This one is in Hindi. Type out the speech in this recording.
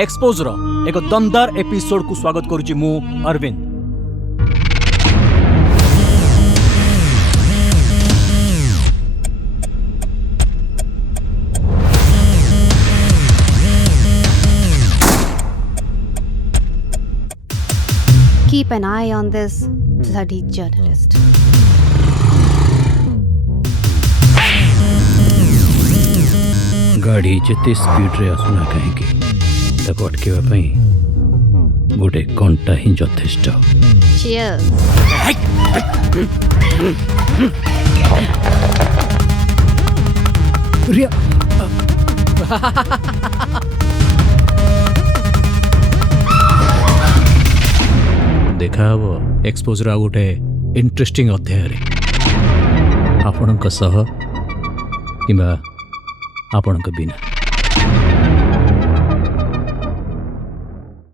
एक्सपोज रो एक दमदार एपिसोड को स्वागत करुची मु Arvind. Keep an eye on this bloody journalist. गाड़ी जिते स्पीड रे आसुना कहीं ताको अटकेवा पई गोटे घंटा ही यथेष्ट। Cheers. देखा हब एक्सपोजर आ गोटे इंटरेस्टिंग अध्याय आपणक सह किंबा आपणक बिना।